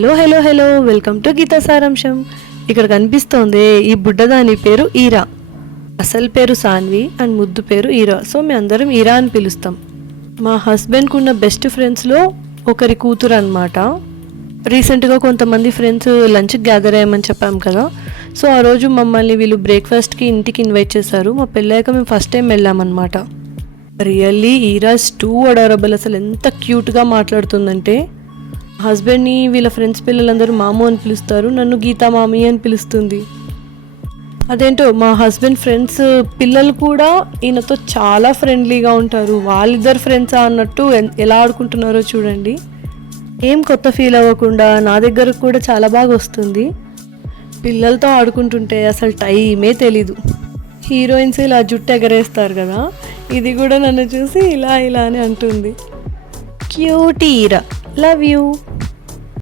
Hello hello hello welcome to Gita సారాంశం. ఇక్కడ కనిపిస్తోంది ఈ బుడ్డదాని పేరు ఈరా. అసలు పేరు సాన్వి అండ్ ముద్దు పేరు ఈరా. సో మేము అందరం ఈరా అని పిలుస్తాం. మా హస్బెండ్కి ఉన్న బెస్ట్ ఫ్రెండ్స్లో ఒకరి కూతురు అనమాట. రీసెంట్గా కొంతమంది ఫ్రెండ్స్ లంచ్కి గ్యాదర్ అయ్యామని చెప్పాం కదా. సో ఆ రోజు మమ్మల్ని వీళ్ళు బ్రేక్ఫాస్ట్కి ఇంటికి ఇన్వైట్ చేశారు. మా పెళ్ళాక మేము ఫస్ట్ టైం వెళ్ళామన్నమాట. రియల్లీ ఈరాస్ టూ అడారబుల్. అసలు ఎంత క్యూట్గా మాట్లాడుతుందంటే హస్బెండ్ని వీళ్ళ ఫ్రెండ్స్ పిల్లలందరూ మాము అని పిలుస్తారు, నన్ను గీతా మామి అని పిలుస్తుంది. అదేంటో మా హస్బెండ్ ఫ్రెండ్స్ పిల్లలు కూడా ఈయనతో చాలా ఫ్రెండ్లీగా ఉంటారు. వాళ్ళిద్దరు ఫ్రెండ్సా అన్నట్టు ఎలా ఆడుకుంటున్నారో చూడండి. ఏం కొత్త ఫీల్ అవ్వకుండా నా దగ్గరకు కూడా చాలా బాగా వస్తుంది. పిల్లలతో ఆడుకుంటుంటే అసలు టైమే తెలీదు. హీరోయిన్స్ ఇలా జుట్టు ఎగరేస్తారు కదా, ఇది కూడా నన్ను చూసి ఇలా ఇలా అని అంటుంది. Cute Ira, love you.